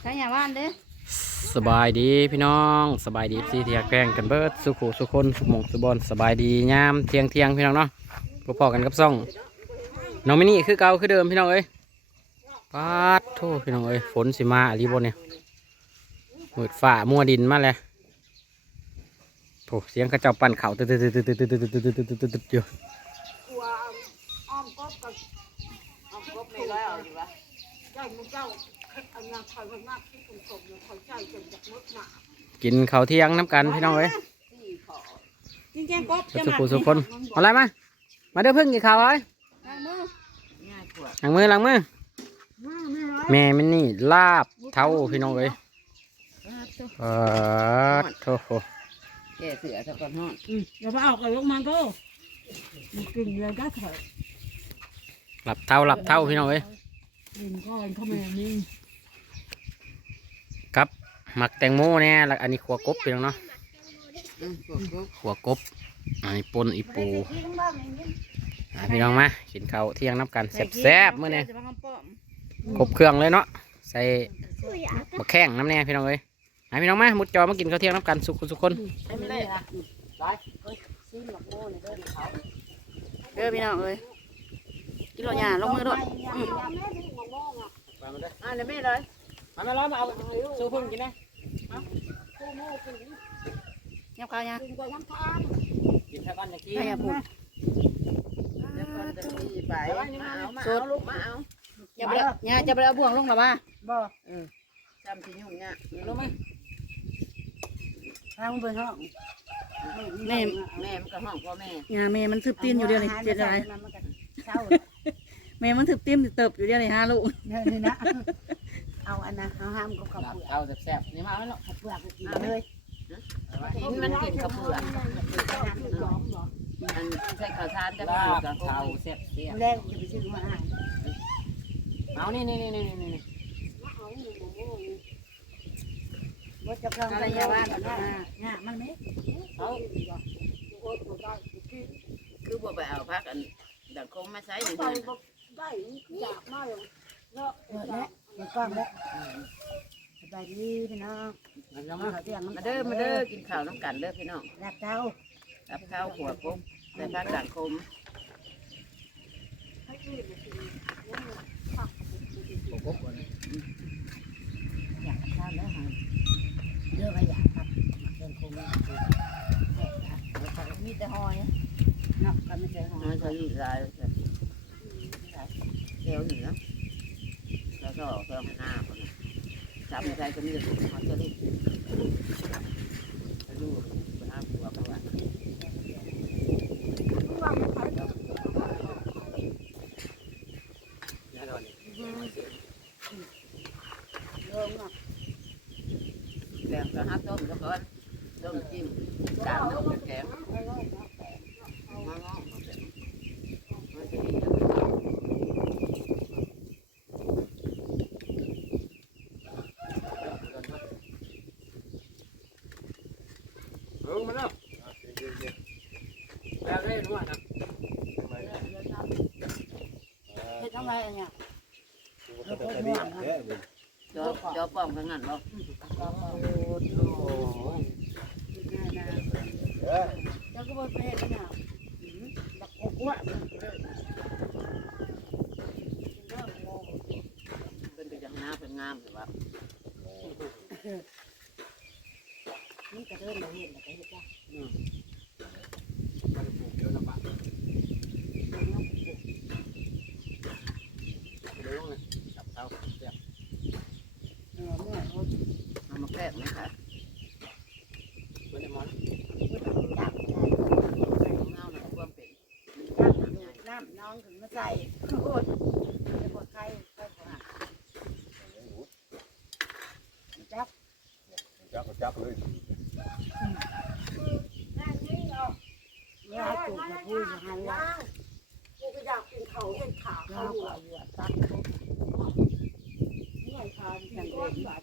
ใช้ยาว่านเด้อสบายดีพี่น้องสบายดีซีเทียแกล้งกันเบิดสุขุสุคนสุขมงสุบอนสบายดียามเที่ยงเที่ยงพี่น้องเนาะพพอกันกับซ่องน้องมินี่คือเก่าคือเดิมพี่น้องเอ้ยปาดโทษพี่น้องเอ้ยฝนสิมาอะไรบนเนี่ยมืดฝ่ามัวดินมาเลยโอ้เสียงเขาเจ้าปั่นเข่าตึ๊ดตึ๊ดตึ๊ดตึ๊ดตึ๊ดตึ๊ดตึ๊ดตึ๊ดตึ๊ดตึ๊ดตึ๊ดอยู่ ตัวอ้อมกบกับอ้อมกบไม่ร้อยเอาอยู่วะ เจ้ามึงเจ้าอันนั้นคอยมันมากที่คุณสมเนี่ยคอยใจจนจากมดหนากินข้าวเที่ยงน้ำกันพี่น้องเอ้ยสี่ขอจริงแกงกบสุขุสุคนเอาอะไรมา มาเด้อเพิ่งกินข้าวเลยล้างมือง่ายกว่าล้างมือล้างมือไม่ร้อยแม่มันนี่ลาบเท่าพี่น้องเอ้ยเออโถ่แก่เสือซะก่อนฮอดอืมเดี๋ยวมาเอากับลูกมันก็มันกินเลยได้เถอะหลับเท่าหลับเท่าพี่น้องเอ้ย กินก้อนเข้ามานี่ครับหมักแตงโมเนี่ยแล้วอันนี้ขัวกบพี่น้องเนาะอืมพวกกบขัวกบอันนี้ปนอีปูอะพี่น้องมากินข้าวเที่ยงน้ำกันแซ่บๆมื้อนี้จะมาคำป้อมครบเครื่องเลยเนาะใส่บะแข้งน้ำแน่พี่น้องเอ้ยอะพี่น้องมามุดจอมากินข้าวเที่ยงน้ำกันสุขสุขคนไม่ได้ละซีหมักโม่เนี่ยเด้อเขาเด้อพี่น้องเอ้ยกินหลอดยาลงมือด้วย อืมอ่าแล้วไม่ร้อยมามาล้อมาเอาสู้พึ่งกินนะยับข้าวยากินแค่บ้านอย่างกี้ให้ยาพูดเดี๋ยวก่อนจะมีไปมาเอามาเอาลูกมาเอาอย่าไปเอายาจะไปเอาบ่วงลงหรอบ้าบ่เออจำที่ยุ่งเนี่ยรู้ไหมทางเบิ่งห้องแม่แม่มันก็ห้องพ่อแม่ยาแม่มันทึบตีนอยู่เดียวนี่เจ็ดอะไรเศร้าแม่มันทึบตีนเติบอยู่เดียวนี่ฮะลูกนี่นะเอาอันนั้นเอาห้ามก็ขับหลับเปลือกเท่าแซ่บๆนี่มาแล้วเนาะขับเปลือกกินเลยกินมันกินขับเปลือกอันใส่ข้าวสารจะลามาบกับเท่าแซ่บเที่ยงแรกจะไปซื้อมาอ่านเอานี่นี่นี่นี่นี่นี่ว่าจะกลางระยะว่างกันนะเนี่ยมันไม่เอาคือบ่ไปเอาพักอันดังคงมาใช้อย่างนี้ ได้อยากมาอย่างเออแล้วเดี๋ยวกล้องแล้วสบายดีพี่น้องเอาเนาะมาเตียงมาเด้อมาเด้อกินข้าวน้ำกันเด้อพี่น้องรักเจ้ารับข้าวขัวปุ๊บใส่พักสังคมอยากข้าวแล้วฮะเยอะไปอยากครับเดินคงมีแต่หอยเนาะก็ไม่ใช่หอยเขาอยู่ลาย วเหนือแล้วก็เที่ยวหน้าคนจำใจก็มีแต่เขาจะรีบลูกไปหาผัวเขาว่าแกงก็ฮักต้มแล้วก็ต้มจิ้มกาวน้ำแกงมาง้อมาเป็นมาจะดี เออมาแล้ว แล้วได้รู้นะเฮ็ดทำไมอันเนี้ยจอจอป้อมกันงั้นบ่เจ้าก็บ่ไปเฮ็ดอันเนี้ยบักกกว่าเป็นไปจังหน้าเป็นงามหรือว่านี่ก็เดินมาเห็นแล้วก็เเดี๋ยวลำบากเดี๋ยวเลยจับเท้าแซ่บนี่แกะะน้มองกใส่หน่ความน้ำอยู่น้ำน้องถึงมาใส่โคตรจะปวดไข้ใครปวดหักจับจับจับเลย ย่างนั้นว่ากูก็อยากกินเขาเห็นขาเราก็เอาเหยื่อตัดไม่ทานอย่างเดียว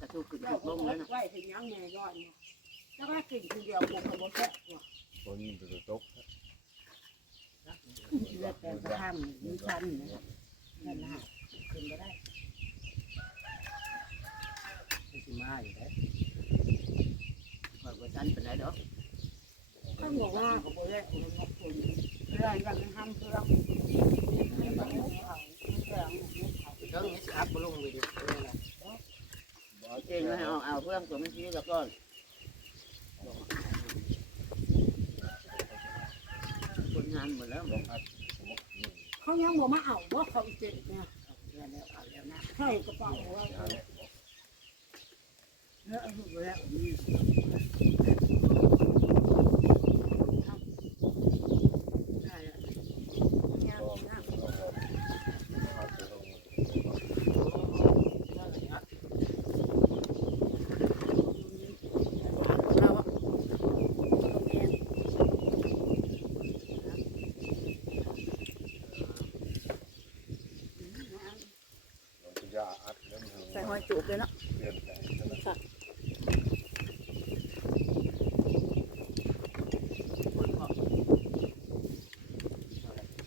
กระทุกขึ้นทุกลงแล้วนะไว้ถึงยังแม่ย้อนแล้วก็กินทีเดียวปลูก็บ่แซ่บคนมันจะตกเลือดแปลงกระทำยืนชันนะนั่นนะขึ้นม่ได้ไม่สิมาอยู่ได้วคอยว่าฉันเป็นไรเดอก เขาบอกว่าเขาบอกว่าคุณมาคุณเรื่องยังทำเครื่องเครื่องเครื่องเรื่องนี้ขับลงไปดิเจนไม่เอาเอาเพื่อนตัวมันชี้แล้วก็คนงานหมดแล้วเขายังบอกมาเอาว่าเขาเจ็บนะเอาแล้วเอาแล้วนะใส่กระเป๋าเอาแล้วเอาไปแล้วนี่ได้แล้วยังยัง เราอะโรงเรียนใส่หอยจูบเลยเนาะค่ะ คนบอก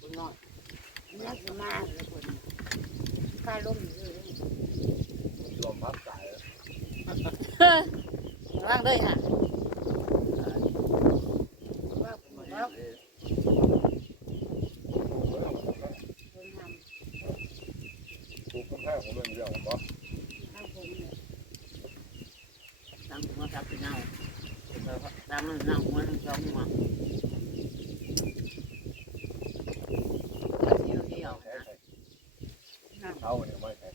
คนน้อย ยังจะมาเลยคนข้าล้มเลย ว่าง เลยค่ะว่าผมหมดแล้แล้ววคนทำถูกกำแพงของเรื่องเดียวบ่ข้าวผมเนี่ยตั้งหัวทับไปเน่าตั้งมันเน่าหัวทั้งสองหัวเที่ยวเที่ยวแท้ใช่ทำเขาเนี่ยไม่แท้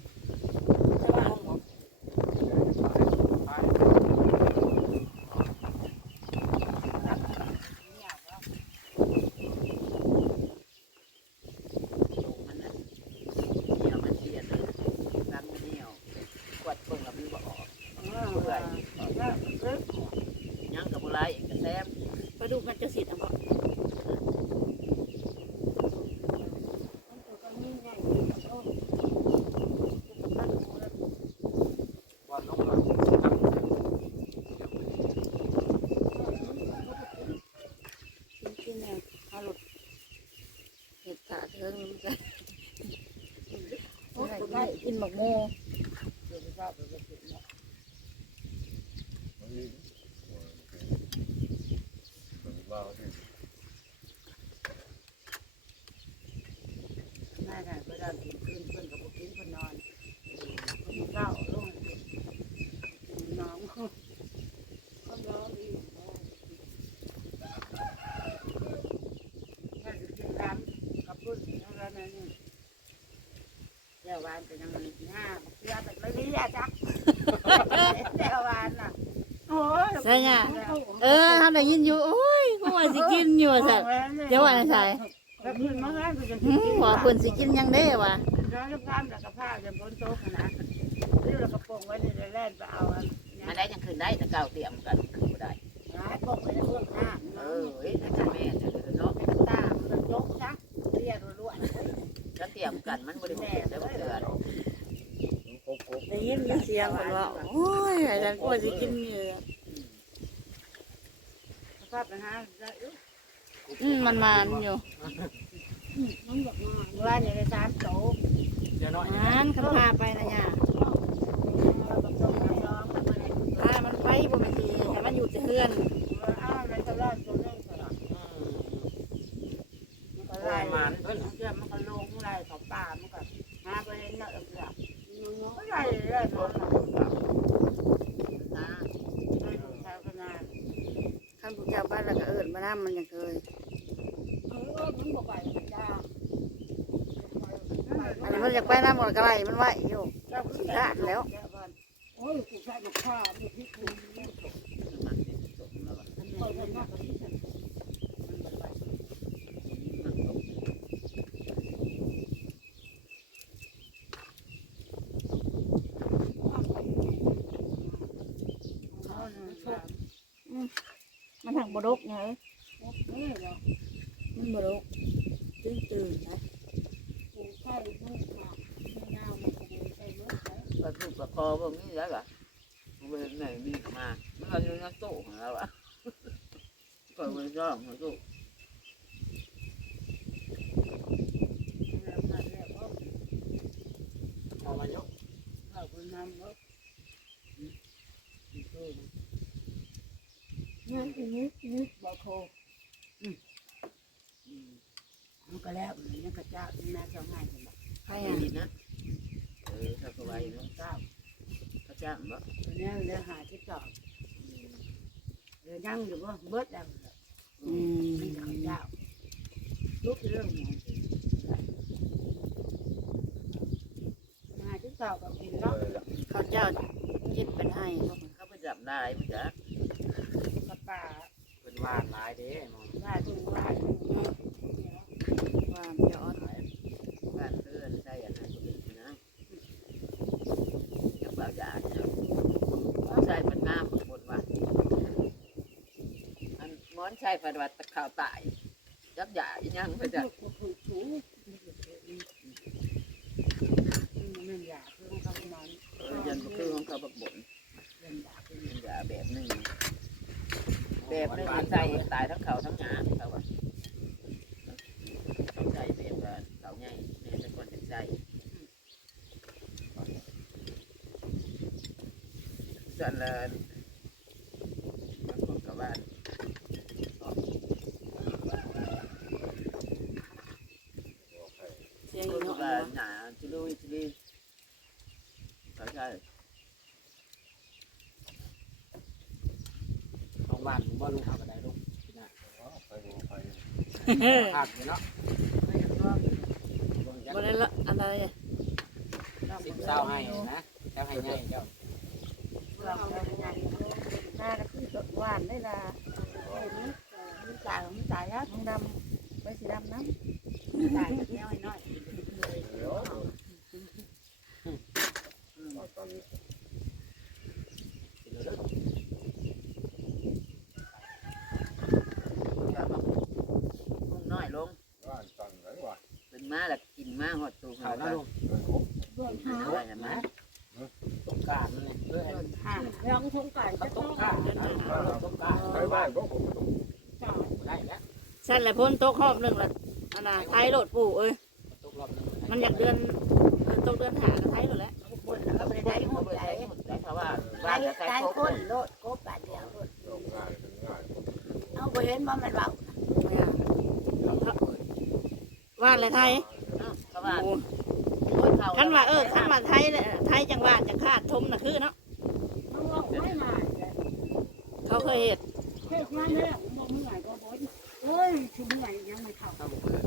แต่ว่าของผม มันน่ะเที่ยวมันเสียเลยตั้งมันเที่ยวกวดเบิ่งแล้วมันบอก เออเพื่อนเพื่อน ยังกับอะไรกระแซม ไปดูมันจะสิทธิ์อะบ่ ก็ยิ่งใหญ่โอ้ วันลงมา กินๆเนี่ยเอาหลุดเห็ดถาเทิงมันจะ โหได้ ได้กิน หมกโมเดี๋ยวจะเพื่อนกินเพื่อนกับพวกกินคนนอนคนเศร้าลงน้องเขาน้องอีกน่าจะกินน้ำกับพุ่นแล้วนั่นนี่เจ้าวานเป็นยังไงหน้าเสื้อเป็นไม่ดีอะจ๊ะเจ้าวานน่ะโอ้ยใช่ไงเออทำได้ยินอยู่โอ้ยกูว่าสิกินอยู่สัตว์เดี๋ยวว่าอะไรใส่แล้วคืนมาแล้วก็จะหืมหัวเพิ่นสิกินยังได้วะร้อยลูกค้ามแล้วก็ผ้าจะบนโต๊ะนะนี่เราก็ปงไว้ในแล่นไปเอาอันมาได้ยังคืนได้แต่เก่าเตรียมกันคืนบ่ได้ร้ายปงไว้ในเบื้องหน้าเออเฮ้ยถ้าแม่จะเนาะตามันยกนะเรียกรัวแล้วเตรียมกันมันบริสุทธิ์แล้วเกิดโคกโคกได้ยินเสียงเพิ่นว่าโอ้ยอาจารย์กูว่าสิกินอยู่ภาพนะฮะอืมมันมันอยู่ว่าอย่างในสามโต๊ะเดี๋ยวน้อยมันคันพาไปนะย่าเราก็ส่งน้องมาเลยพามันไปบ่แม่นสิให้มันอยู่แต่เฮือนอ้าวมันก็รอดตัวนึงตลอดมันก็ไล่ไล่มามันเพิ่นเชื่อมันก็ลงไล่ของป่ามันก็หาไปเห็นเนอะเสือก็ไล่ไล่ตัวมัน นะ ไล่ตัวชาวนาานผู้เจ้าบ้านแล้วก็เอิญมานํมันยังเคยเออมันบอกไปมันจ้าอันนี้มันจะไปน้ำมันก็ไรมันไหวอยู่ด้านแล้วโอ้ยกูใช้ลูกค้าไม่พิษคุณ บ่ดกไงมันบ่ดกตื่นตื่นนะประตูประคอพวกนี้แล้วล่เวนไหนมีมาเมื่ออยู่ในตู้ของเราอะก็เวรร้องของตู้เอามายกเอาคุณนำแล้ บอกโคมันก็แล้วนี่ก็จะานี่นะเจ้าง่ายจังใช่อะนะเออถ้าสบายน้องเจ้าพก็จะาบ่เนี่ยเดี๋ยหาที่จอบเดี๋ยวยังอยู่บ่เบิดแล้วอืมเขาเจ้าลุกเรื่องนี้หาที่สอบกับกินเนาะเขาเจ้ายิดเป็นให้เขาไปจับได้มั้ยจ๊ะ ผ่านหลายเด้มองได้ถึงว่าว่าเดี๋ยวออดบ้านเพื่อนใช่อันนั้นก็ดีนะจับบ่าวหยาดเนี่ยใช่มันน้ำบางคนว่าอันมอนใช่ฝันว่าตะข่าวตายจับหยาอีหยังไปจ้ะ ถูกถูกมันอยากเรื่องเขานอน เออยันบ่คือของเขาบักบ่น เรื่องอยาก เป็นยาแบบหนึงแบบ หนึงมันใส่ตายทั้งเขาทั้งหยาเขาว่าต้องใส่แบบว่าเขาใหญ่แม่เป็นคนจะใส่ส่วนละบางคนก็ว่า เสียง ค อี น เนาะ ว่าหนาจิลุยจิลุยเขาใช่ ของบ้านผมว่าลุงทำอะไรลุงไปดูไปขาดอยู่เนาะไม่อยากรอลุงจักบ่ได้ละอันใดอะสิบเศร้าให้นะเจ้าให้ง่ายเจ้าเราเราใหญ่หน้าก็คือสดหวานได้ละมันตายมันตายแล้วต้องดำไปสีดำน้ำตายเนี้ยน้อย เดี๋ยวมาตอน ก็บอกมุ่งน้อยลง บ้านตันไหนวะ เป็น มาแล้วกินมาหอดตูขาวเขานะแล้วลุงเดินครบเพื่อนหาด้วยนะต้มกาดนี่เพื่อเพื่อนหาลองทงไก่เขาจะต้ต้มองกาดต้มกาดใช้บ้านก็ผมต้องจ่ายได้แล้วสั่นแหละพ้นโต๊ะรอบหนึงละอันน่ะไทยโหลดปู่เอ้ยต้มรอบนึงมันอยากเดือนเดือนตกเดือนหากับไทยโหลดแล้วคนเขาไม่ได้ได้หัหัววใจใจได้เพราะว่าใจบ้านจะใครใจครบคนโลดโคบาทเดียวลงง่ายถึงง่ายเอาไปเห็นว่ามันเบาเนี่ย ว่าอะไรไทยเขาว่าโอ้คันว่าเออคันว่าไทยเนี่ยไทยจังหวัดจังคาดทมน่ะคือเนาะมันว่าไม่มาเขาเคยเฮ็ดเฮ็ดมาเนี่ยมองเมื่อยก็บ่นเอ้ยชุมไหนยังไม่เข้าแล้วว่าใช้